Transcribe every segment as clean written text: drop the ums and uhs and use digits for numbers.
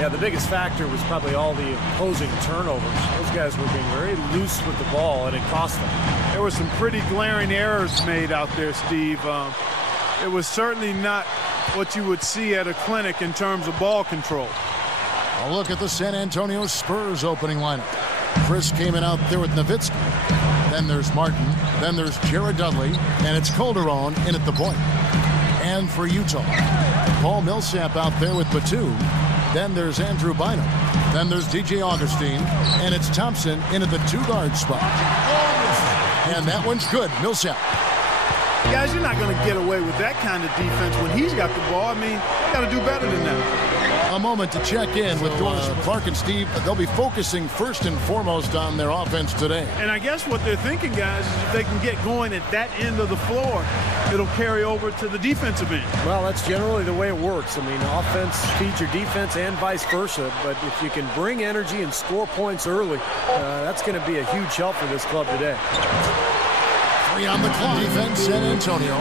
Yeah, the biggest factor was probably all the opposing turnovers. Those guys were being very loose with the ball, and it cost them. There were some pretty glaring errors made out there, Steve. It was certainly not what you would see at a clinic in terms of ball control. A look at the San Antonio Spurs opening lineup. Chris came in out there with Nowitzki. Then there's Martin. Then there's Jared Dudley. And it's Calderon in at the point. And for Utah, Paul Millsap out there with Batum. Then there's Andrew Bynum. Then there's DJ Augustine. And it's Thompson in at the two-guard spot. And that one's good. Millsap. Guys, you're not going to get away with that kind of defense when he's got the ball. I mean, you got to do better than that. A moment to check in with Doris Clark and Steve. They'll be focusing first and foremost on their offense today. And I guess what they're thinking, guys, is if they can get going at that end of the floor, it'll carry over to the defensive end. Well, that's generally the way it works. I mean, offense feeds your defense and vice versa. But if you can bring energy and score points early, that's going to be a huge help for this club today. On the clock. Defense San Antonio.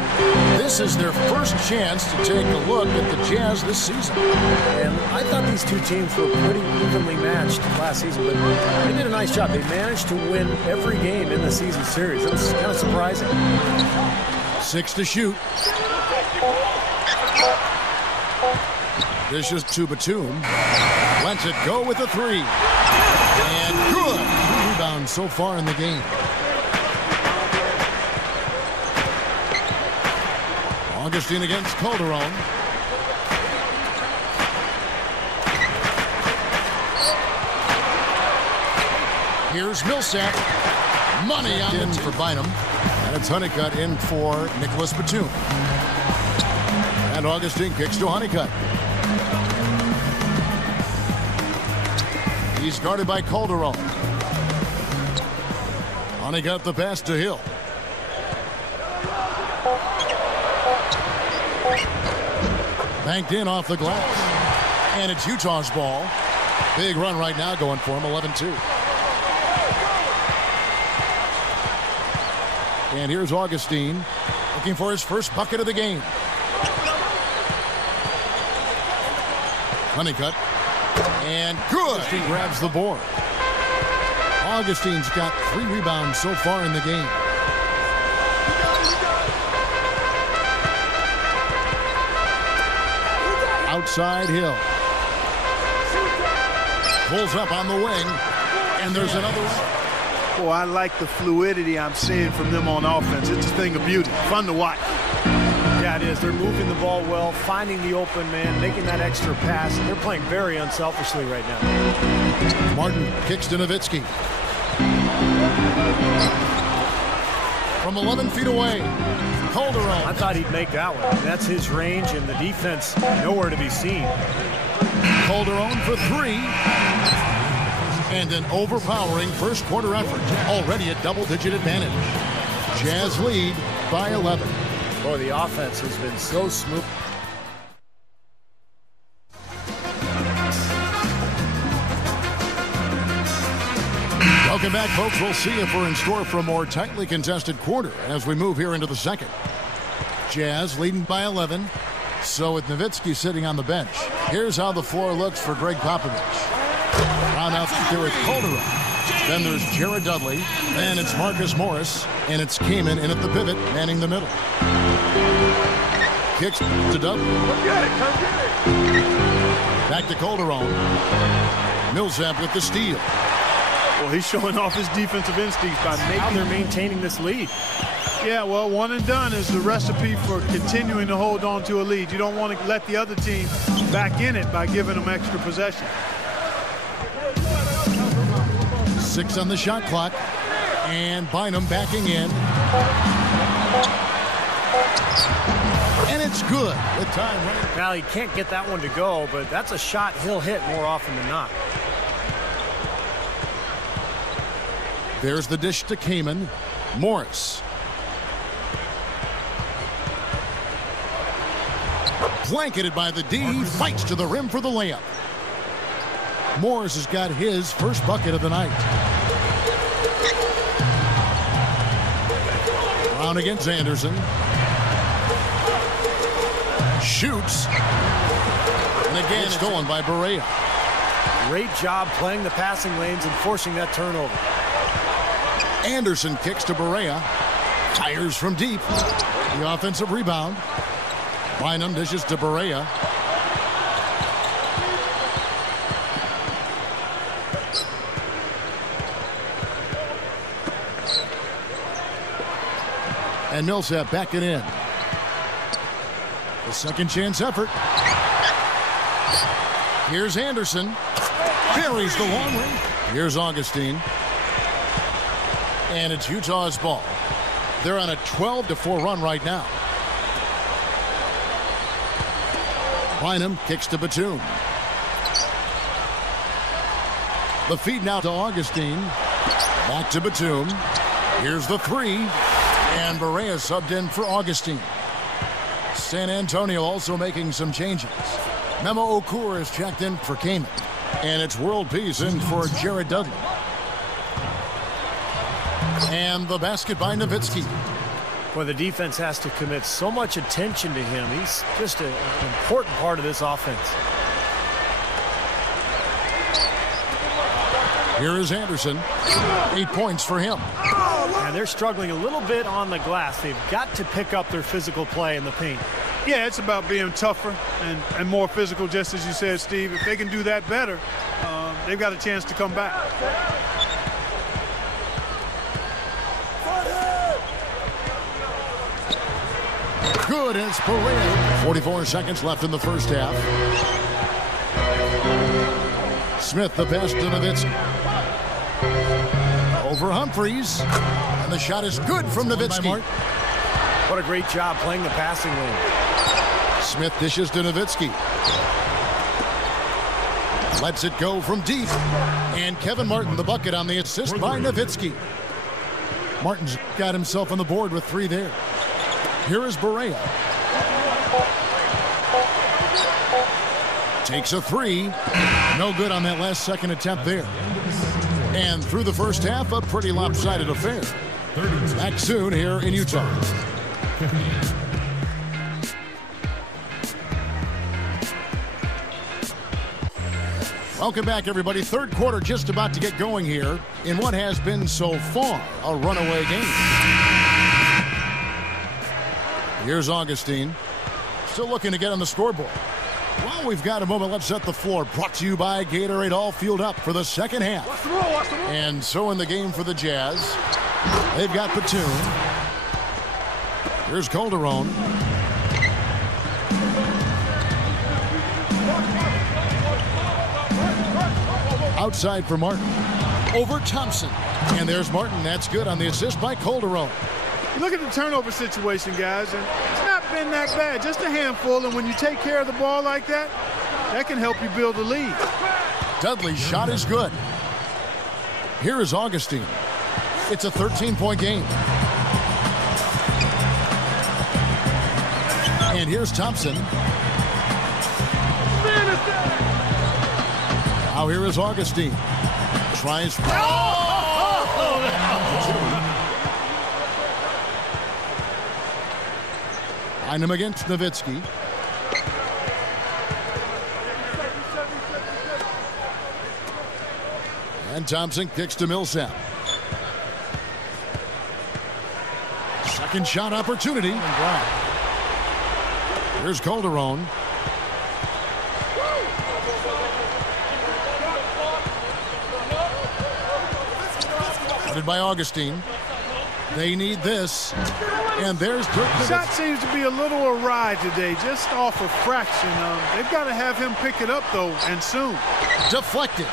This is their first chance to take a look at the Jazz this season. And I thought these two teams were pretty evenly matched last season, but they did a nice job. They managed to win every game in the season series. It was kind of surprising. 6 to shoot. Dishes to Batum. Lets it go with a 3. And good. 2 rebounds so far in the game. Augustine against Calderon. Here's Millsap. Money on in for Bynum. And it's Honeycutt in for Nicholas Batum. And Augustine kicks to Honeycutt. He's guarded by Calderon. Honeycutt the pass to Hill. Banked in off the glass. And it's Utah's ball. Big run right now going for him, 11-2. And here's Augustine looking for his first bucket of the game. Honeycutt. And good. He grabs the board. Augustine's got 3 rebounds so far in the game. Outside Hill. Pulls up on the wing. And there's another one. Boy, I like the fluidity I'm seeing from them on offense. It's a thing of beauty. Fun to watch. Yeah, it is. They're moving the ball well, finding the open man, making that extra pass. They're playing very unselfishly right now. Martin kicks to Nowitzki. From 11 feet away. Calderon. I thought he'd make that one. That's his range, and the defense nowhere to be seen. Calderon for 3. And an overpowering first quarter effort. Already a double-digit advantage. Jazz lead by 11. Boy, the offense has been so smooth. Welcome back, folks. We'll see if we're in store for a more tightly contested quarter as we move here into the second. Jazz leading by 11. So with Nowitzki sitting on the bench, here's how the floor looks for Greg Popovich. Round out there with Calderon. Then there's Jared Dudley. And it's Marcus Morris. And it's Kaman in at the pivot, manning the middle. Kicks to Dudley. Back to Calderon. Millsap with the steal. Well, he's showing off his defensive instincts by How they're maintaining this lead. Yeah, well, one and done is the recipe for continuing to hold on to a lead. You don't want to let the other team back in it by giving them extra possession. 6 on the shot clock. And Bynum backing in. And it's good with time running. Now, he can't get that one to go, but that's a shot he'll hit more often than not. There's the dish to Kaman. Morris. Blanketed by the D. He fights to the rim for the layup. Morris has got his first bucket of the night. Brown against Anderson. Shoots. And again stolen by Barea. Great job playing the passing lanes and forcing that turnover. Anderson kicks to Barea. Fires from deep. The offensive rebound. Bynum dishes to Barea. And Millsap backing in. The second chance effort. Here's Anderson. Buries the long range. Here's Augustine. And it's Utah's ball. They're on a 12-4 run right now. Bynum kicks to Batum. The feed now to Augustine. Back to Batum. Here's the three. And Barea subbed in for Augustine. San Antonio also making some changes. Memo Okur is checked in for Kaman. And it's World Peace in for Jared Dudley. And the basket by Nowitzki. Well, the defense has to commit so much attention to him. He's just an important part of this offense. Here is Anderson. 8 points for him. And they're struggling a little bit on the glass. They've got to pick up their physical play in the paint. Yeah, it's about being tougher and more physical, just as you said, Steve. If they can do that better, they've got a chance to come back. Good as Barea. 44 seconds left in the first half. Smith the pass to Nowitzki. Over Humphries. And the shot is good from Nowitzki. What a great job playing the passing lane. Smith dishes to Nowitzki. Lets it go from deep. And Kevin Martin the bucket on the assist by Nowitzki. Martin's got himself on the board with 3 there. Here is Barea. Takes a 3. No good on that last second attempt there. And through the first half, a pretty lopsided affair. Back soon here in Utah. Welcome back, everybody. Third quarter just about to get going here in what has been so far a runaway game. Here's Augustine. Still looking to get on the scoreboard. Well, we've got a moment. Let's set the floor. Brought to you by Gatorade. All fueled up for the second half. Watch the roll, watch the roll. And so in the game for the Jazz, they've got Batum. Here's Calderon. Outside for Martin. Over Thompson. And there's Martin. That's good on the assist by Calderon. Look at the turnover situation, guys, and it's not been that bad. Just a handful, and when you take care of the ball like that, that can help you build a lead. Dudley's shot is good. Here is Augustine. It's a 13-point game. And here's Thompson. Now here is Augustine. Tries. Find him against Nowitzki. And Thompson kicks to Millsap. Second shot opportunity. Here's Calderon. Headed by Augustine. They need this. And there's Dirk. Shot seems to be a little awry today, just off a fraction. They've got to have him pick it up, though, and soon. Deflected.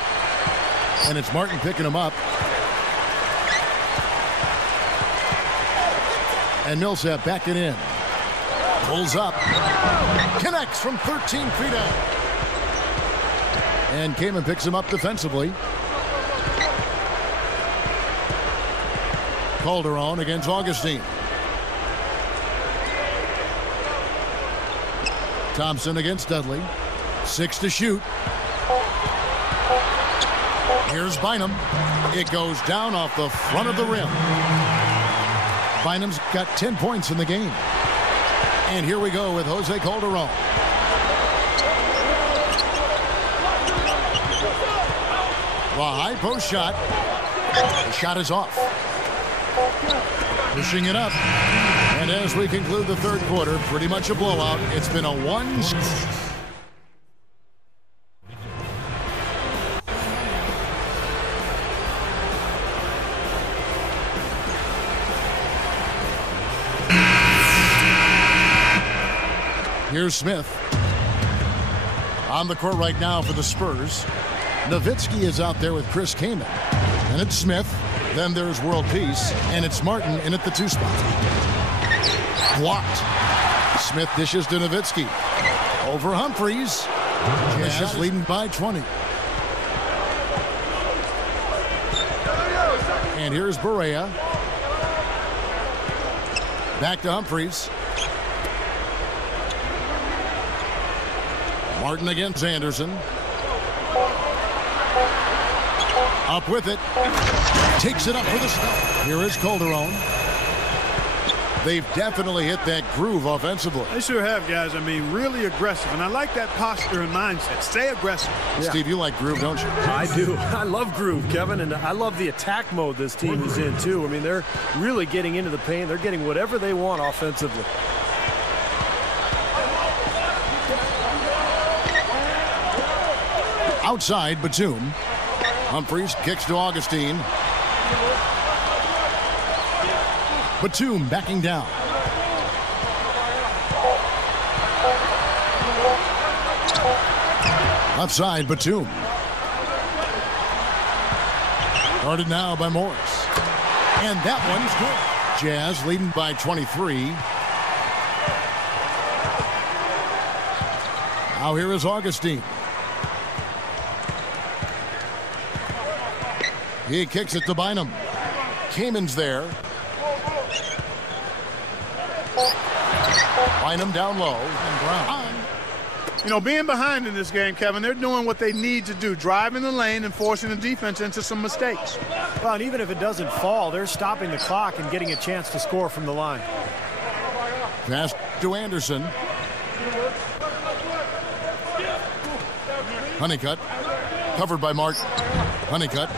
And it's Martin picking him up. And Millsap backing in. Pulls up. Connects from 13 feet out. And Kaman picks him up defensively. Calderon against Augustine. Thompson against Dudley. 6 to shoot. Here's Bynum. It goes down off the front of the rim. Bynum's got 10 points in the game. And here we go with Jose Calderon. The high post shot. The shot is off. Pushing it up. And as we conclude the third quarter, pretty much a blowout. It's been a one. Here's Smith. On the court right now for the Spurs. Nowitzki is out there with Chris Kaman. And it's Smith. Then there's World Peace. And it's Martin in at the 2 spot. Blocked. Smith dishes to Nowitzki. Over Humphries. Jazz leading by 20. And here's Barea. Back to Humphries. Martin against Anderson. Up with it. Takes it up for the stop. Here is Calderon. They've definitely hit that groove offensively. They sure have, guys. I mean, really aggressive. And I like that posture and mindset. Stay aggressive. Yeah. Steve, you like groove, don't you? I do. I love groove, Kevin. And I love the attack mode this team is in, too. I mean, they're really getting into the paint. They're getting whatever they want offensively. Outside, Batum. Humphries kicks to Augustine. Batum backing down. Left side, Batum. Guarded now by Morris. And that one's good. Jazz leading by 23. Now here is Augustine. He kicks it to Bynum. Kaman's there. Bynum down low. And Brown. You know, being behind in this game, Kevin, they're doing what they need to do. Driving the lane and forcing the defense into some mistakes. Well, and even if it doesn't fall, they're stopping the clock and getting a chance to score from the line. Pass to Anderson. Honeycutt. Covered by Martin. Honeycutt.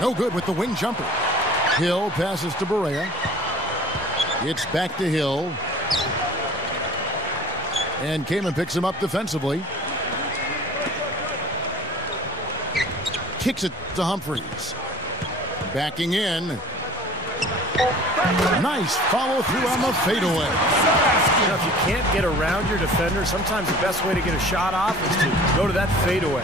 No good with the wing jumper. Hill passes to Barea. It's back to Hill. And Kaman picks him up defensively. Kicks it to Humphries. Backing in. Nice follow through on the fadeaway. You know, if you can't get around your defender, sometimes the best way to get a shot off is to go to that fadeaway.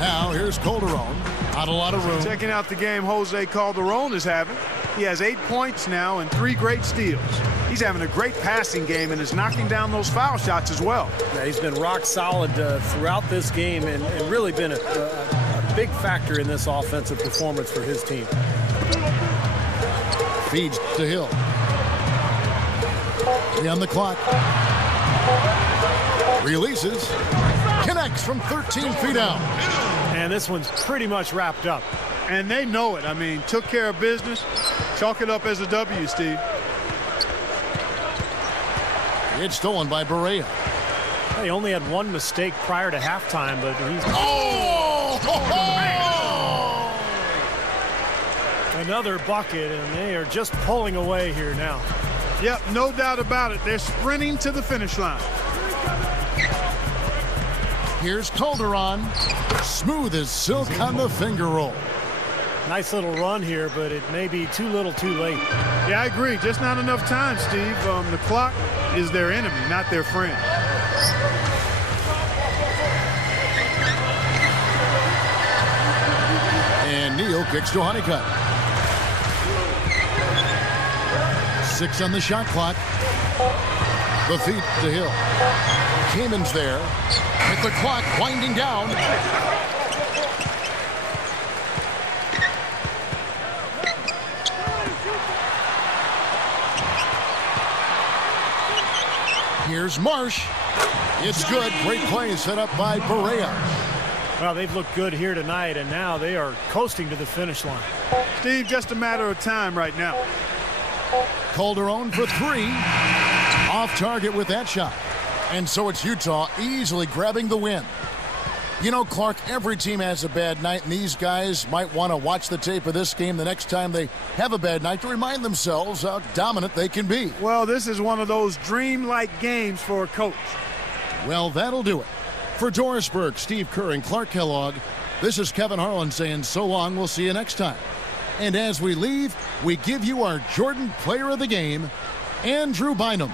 Now here's Calderon. Not a lot of room. Checking out the game Jose Calderon is having. He has 8 points now and 3 great steals. He's having a great passing game and is knocking down those foul shots as well. Yeah, he's been rock solid throughout this game and really been a big factor in this offensive performance for his team. Feeds to Hill. 3 on the clock. Releases. Connects from 13 feet out. And this one's pretty much wrapped up. And they know it. I mean, took care of business. Chalk it up as a W, Steve. It's stolen by Barea. He only had 1 mistake prior to halftime, but he's... Oh! Another bucket, and they are just pulling away here now. Yep, no doubt about it. They're sprinting to the finish line. Here's Calderon. Smooth as silk on the finger roll. Nice little run here, but it may be too little too late. Yeah, I agree. Just not enough time, Steve. The clock is their enemy, not their friend. And Neal kicks to Honeycutt. 6 on the shot clock. The feed to Hill. Kaman's there. With the clock winding down. Here's Marsh. It's good. Great play set up by Barea. Well, they've looked good here tonight, and now they are coasting to the finish line. Steve, just a matter of time right now. Calderon for 3. Off target with that shot. And so it's Utah easily grabbing the win. You know, Clark, every team has a bad night, and these guys might want to watch the tape of this game the next time they have a bad night to remind themselves how dominant they can be. Well, this is one of those dream-like games for a coach. Well, that'll do it. For Doris Burke, Steve Kerr, and Clark Kellogg, this is Kevin Harlan saying so long. We'll see you next time. And as we leave, we give you our Jordan Player of the Game, Andrew Bynum.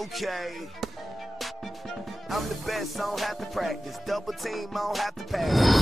Okay. I'm the best, I don't have to practice. Double team, I don't have to pass.